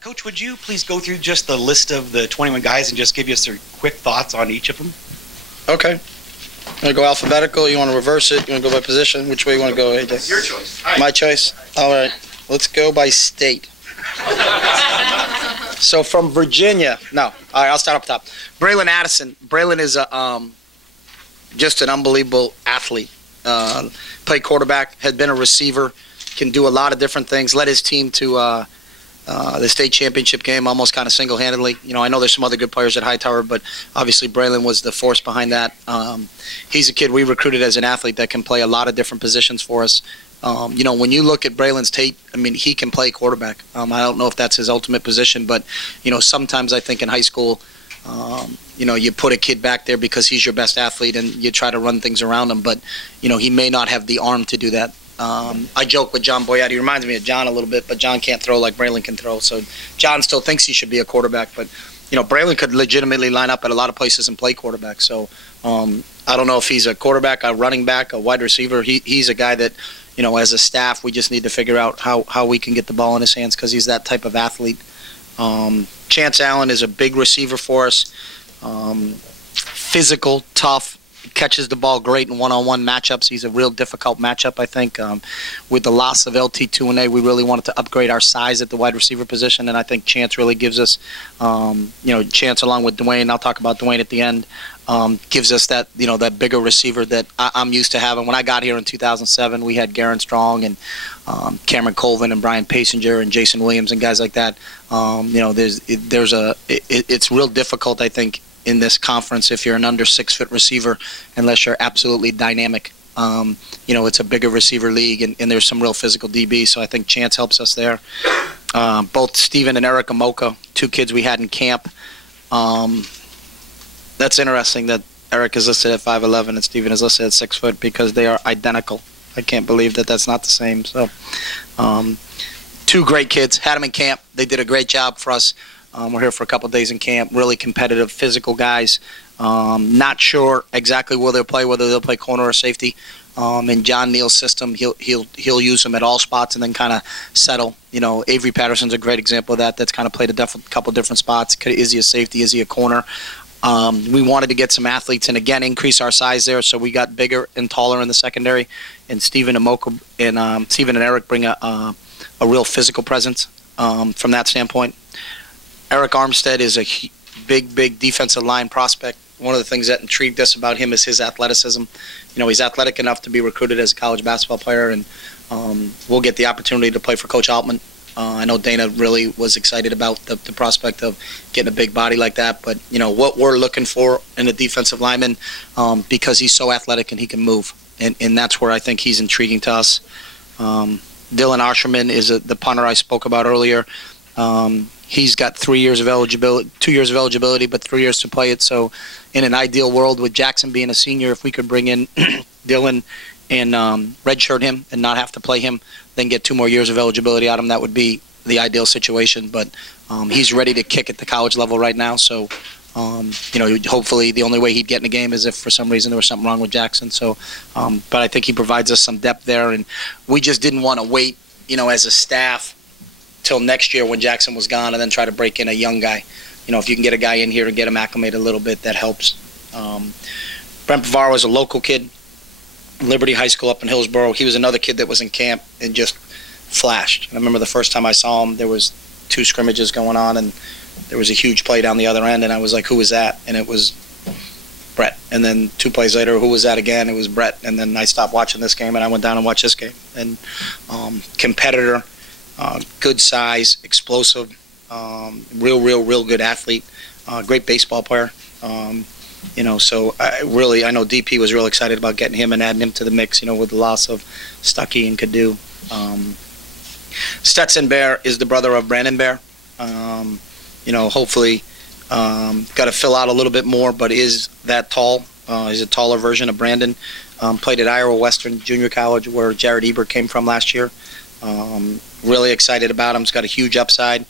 Coach, would you please go through just the list of the 21 guys and just give us your quick thoughts on each of them? Okay. You want to go alphabetical? You want to reverse it? You want to go by position? Which way you want to go, AJ? Your choice. My choice? All right. Let's go by state. So from Virginia. No. All right, I'll start up top. Braylon Addison. Braylon is just an unbelievable athlete. Played quarterback, had been a receiver, can do a lot of different things. Led his team to the state championship game almost kind of single-handedly. You know, I know there's some other good players at Hightower, but obviously Braylon was the force behind that. He's a kid we recruited as an athlete that can play a lot of different positions for us. You know, when you look at Braylon's tape, I mean, he can play quarterback. I don't know if that's his ultimate position, but, you know, sometimes I think in high school, you know, you put a kid back there because he's your best athlete and you try to run things around him, but, you know, he may not have the arm to do that. I joke with John Boyette. He reminds me of John a little bit, but John can't throw like Braylon can throw. So John still thinks he should be a quarterback, but you know, Braylon could legitimately line up at a lot of places and play quarterback. So I don't know if he's a quarterback, a running back, a wide receiver. He's a guy that, you know, as a staff, we just need to figure out how we can get the ball in his hands because he's that type of athlete. Chance Allen is a big receiver for us. Physical, tough. Catches the ball great in one-on-one matchups. He's a real difficult matchup, I think. With the loss of LT2A, we really wanted to upgrade our size at the wide receiver position, and I think Chance really gives us, you know, Chance along with Dwayne, I'll talk about Dwayne at the end, gives us that, you know, that bigger receiver that I'm used to having. When I got here in 2007, we had Garen Strong and Cameron Colvin and Brian Passinger and Jason Williams and guys like that. You know, it's real difficult, I think, in this conference if you're an under 6 foot receiver unless you're absolutely dynamic. You know, it's a bigger receiver league and there's some real physical DB, so I think Chance helps us there. Both Steven and Eric Amoka, 2 kids we had in camp. That's interesting that Eric is listed at 5'11" and Steven is listed at 6 foot because they are identical. I can't believe that that's not the same. So 2 great kids, had them in camp. They did a great job for us. We're here for a couple of days in camp. Really competitive, physical guys. Not sure exactly where they'll play, whether they'll play corner or safety. In John Neal's system, he'll use them at all spots and then kind of settle. You know, Avery Patterson's a great example of that. That's kind of played a couple different spots. Is he a safety? Is he a corner? We wanted to get some athletes and again increase our size there, so we got bigger and taller in the secondary. And Steven and Eric bring a real physical presence from that standpoint. Eric Armstead is a big defensive line prospect. One of the things that intrigued us about him is his athleticism. You know, he's athletic enough to be recruited as a college basketball player, and we'll get the opportunity to play for Coach Altman. I know Dana really was excited about the prospect of getting a big body like that, but, you know, what we're looking for in a defensive lineman, because he's so athletic and he can move, and that's where I think he's intriguing to us. Dylan Osherman is the punter I spoke about earlier. He's got 3 years of eligibility, 2 years of eligibility, but 3 years to play it. So in an ideal world with Jackson being a senior, if we could bring in Dylan and redshirt him and not have to play him, then get 2 more years of eligibility out of him, that would be the ideal situation. But he's ready to kick at the college level right now. So, you know, hopefully the only way he'd get in the game is if for some reason there was something wrong with Jackson. So, but I think he provides us some depth there. And we just didn't want to wait, you know, as a staff till next year when Jackson was gone and then try to break in a young guy. You know, if you can get a guy in here and get him acclimated a little bit, that helps. Brent Pavaro was a local kid, Liberty High School up in Hillsborough. He was another kid that was in camp and just flashed. And I remember the first time I saw him, there was 2 scrimmages going on and there was a huge play down the other end and I was like, who was that? And it was Brett. And then 2 plays later, who was that again? It was Brett. And then I stopped watching this game and I went down and watched this game. And competitor, good size, explosive, real good athlete, great baseball player. You know, so I know DP was real excited about getting him and adding him to the mix, you know, with the loss of Stuckey and Cadu. Stetson Bear is the brother of Brandon Bear. You know, hopefully got to fill out a little bit more, but is that tall. He's a taller version of Brandon. Played at Iowa Western Junior College where Jared Ebert came from last year. Really excited about him. He's got a huge upside.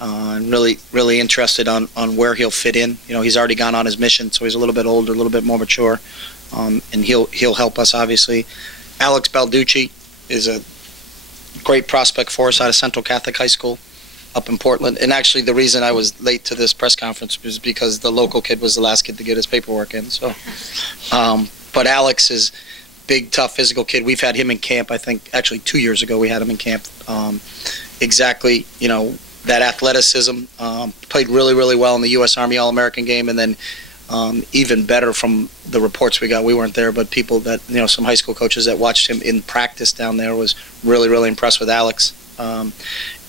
And really interested on where he'll fit in. You know, he's already gone on his mission, so he's a little bit older, a little bit more mature, and he'll help us obviously. Alex Balducci is a great prospect for us out of Central Catholic High School. up in Portland. And actually, the reason I was late to this press conference was because the local kid was the last kid to get his paperwork in. So, but Alex is big, tough, physical kid. We've had him in camp. I think actually 2 years ago we had him in camp. Exactly, that athleticism. Played really, really well in the U.S. Army All-American game, and then even better from the reports we got. We weren't there, but people that, some high school coaches that watched him in practice down there was really, really impressed with Alex.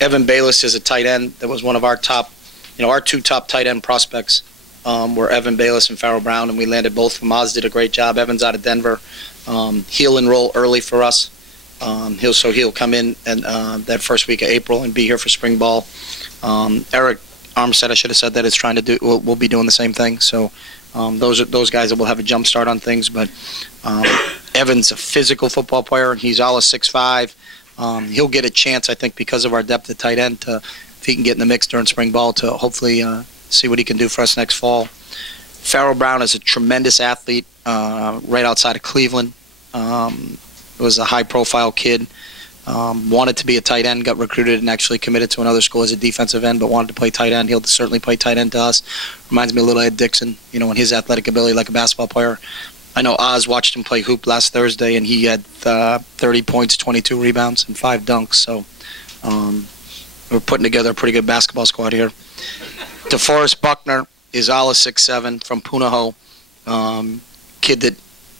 Evan Bayless is a tight end that was one of our top, our two top tight end prospects were Evan Bayless and Farrell Brown, and we landed both of them. Oz did a great job. Evan's out of Denver. He'll enroll early for us. He'll come in and that first week of April and be here for spring ball. Eric Armstead, I should have said that, is trying to do. We'll be doing the same thing. So those are those guys that will have a jump start on things. But Evan's a physical football player. He's all of 6'5". He'll get a chance, I think, because of our depth at tight end, to, if he can get in the mix during spring ball, to hopefully see what he can do for us next fall. Farrell Brown is a tremendous athlete right outside of Cleveland. Was a high-profile kid. Wanted to be a tight end, got recruited and actually committed to another school as a defensive end, but wanted to play tight end. He'll certainly play tight end to us. Reminds me a little of Ed Dixon, and his athletic ability like a basketball player. I know Oz watched him play hoop last Thursday, and he had 30 points, 22 rebounds, and 5 dunks. So we're putting together a pretty good basketball squad here. DeForest Buckner is all of 6'7", from Punahou. Kid that,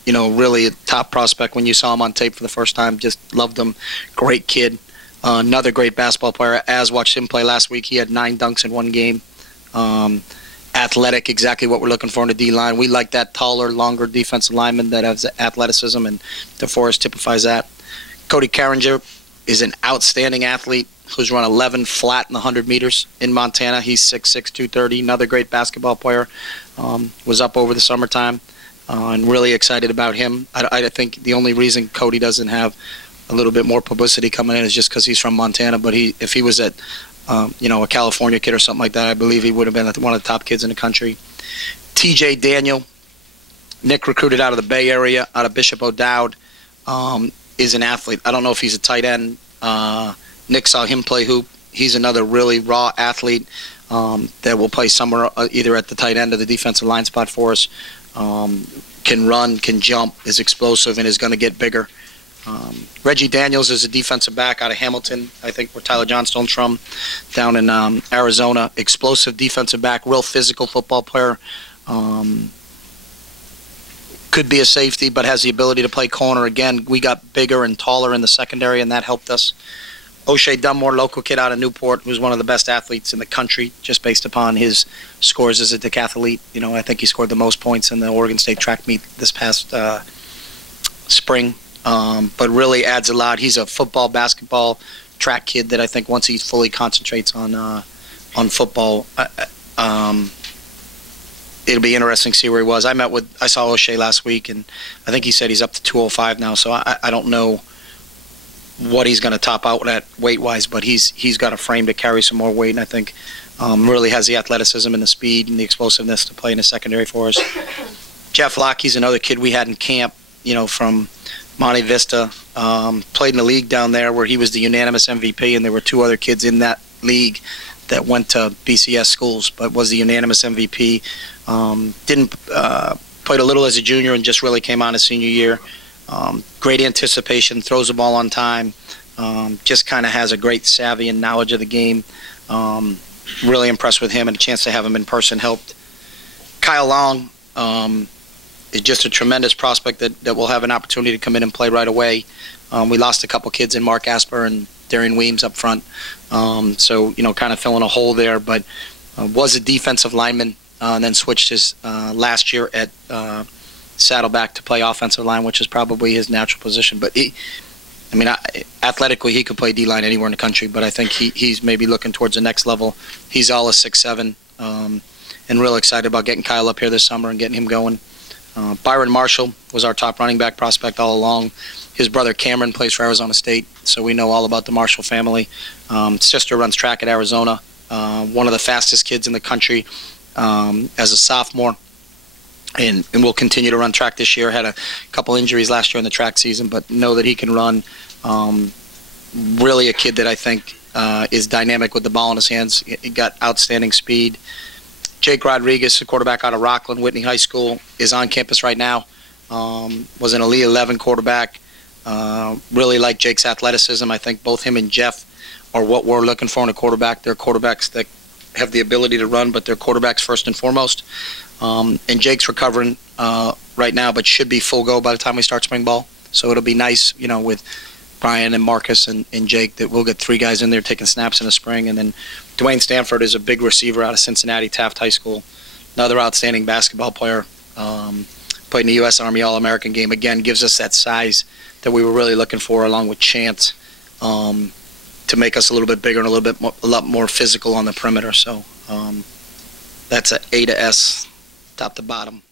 really a top prospect. When you saw him on tape for the first time, just loved him. Great kid. Another great basketball player. As watched him play last week, he had 9 dunks in one game. Athletic, exactly what we're looking for in the D-line. We like that taller, longer defensive lineman that has athleticism, and DeForest typifies that. Cody Carringer is an outstanding athlete who's run 11 flat in the 100 meters in Montana. He's 6'6", 230. Another great basketball player. Was up over the summertime. And really excited about him. I think the only reason Cody doesn't have a little bit more publicity coming in is just because he's from Montana. But if he was at, a California kid or something like that, I believe he would have been one of the top kids in the country. T.J. Daniel, Nick recruited out of the Bay Area, out of Bishop O'Dowd, is an athlete. I don't know if he's a tight end. Nick saw him play hoop. He's another really raw athlete that will play somewhere either at the tight end or the defensive line spot for us. Can run, can jump, is explosive, and is going to get bigger. Reggie Daniels is a defensive back out of Hamilton, I think where Tyler Johnstone's from, down in Arizona. Explosive defensive back, real physical football player. Could be a safety, but has the ability to play corner. Again, we got bigger and taller in the secondary, and that helped us. O'Shea Dunmore, local kid out of Newport, who's one of the best athletes in the country, just based upon his scores as a decathlete. I think he scored the most points in the Oregon State track meet this past spring. But really adds a lot. He's a football, basketball, track kid that I think once he fully concentrates on football, it'll be interesting to see where he was. I saw O'Shea last week, and I think he said he's up to 205 now. So I don't know what he's going to top out at weight-wise, but he's got a frame to carry some more weight, and I think really has the athleticism and the speed and the explosiveness to play in the secondary for us. Jeff Locke, he's another kid we had in camp, from Monte Vista. Played in the league down there where he was the unanimous MVP, and there were 2 other kids in that league that went to BCS schools, but was the unanimous MVP. Played a little as a junior and just really came on his senior year. Great anticipation, throws the ball on time, just kind of has a great savvy and knowledge of the game. Really impressed with him, and a chance to have him in person helped. Kyle Long is just a tremendous prospect that will have an opportunity to come in and play right away. We lost a couple kids in Mark Asper and Darian Weems up front, so kind of filling a hole there, but was a defensive lineman and then switched his last year at Saddleback to play offensive line, which is probably his natural position. But athletically, he could play D-line anywhere in the country, but I think he's maybe looking towards the next level. He's all of 6'7", and real excited about getting Kyle up here this summer and getting him going. Byron Marshall was our top running back prospect all along. His brother Cameron plays for Arizona State, so we know all about the Marshall family. Sister runs track at Arizona. One of the fastest kids in the country as a sophomore. And will continue to run track this year. Had a couple injuries last year in the track season, but know that he can run. Really a kid that I think is dynamic with the ball in his hands. He got outstanding speed. Jake Rodriguez, the quarterback out of Rockland, Whitney High School, is on campus right now. Was an Elite 11 quarterback. Really like Jake's athleticism. I think both him and Jeff are what we're looking for in a quarterback. They're quarterbacks that have the ability to run, but they're quarterbacks first and foremost. And Jake's recovering right now, but should be full go by the time we start spring ball. So it'll be nice, with Brian and Marcus and Jake, that we'll get 3 guys in there taking snaps in the spring. And then Dwayne Stanford is a big receiver out of Cincinnati, Taft High School. Another outstanding basketball player. Played in the U.S. Army All-American game. Again, gives us that size that we were really looking for, along with Chance, to make us a little bit bigger and a lot more physical on the perimeter. So that's an A to S, top to bottom.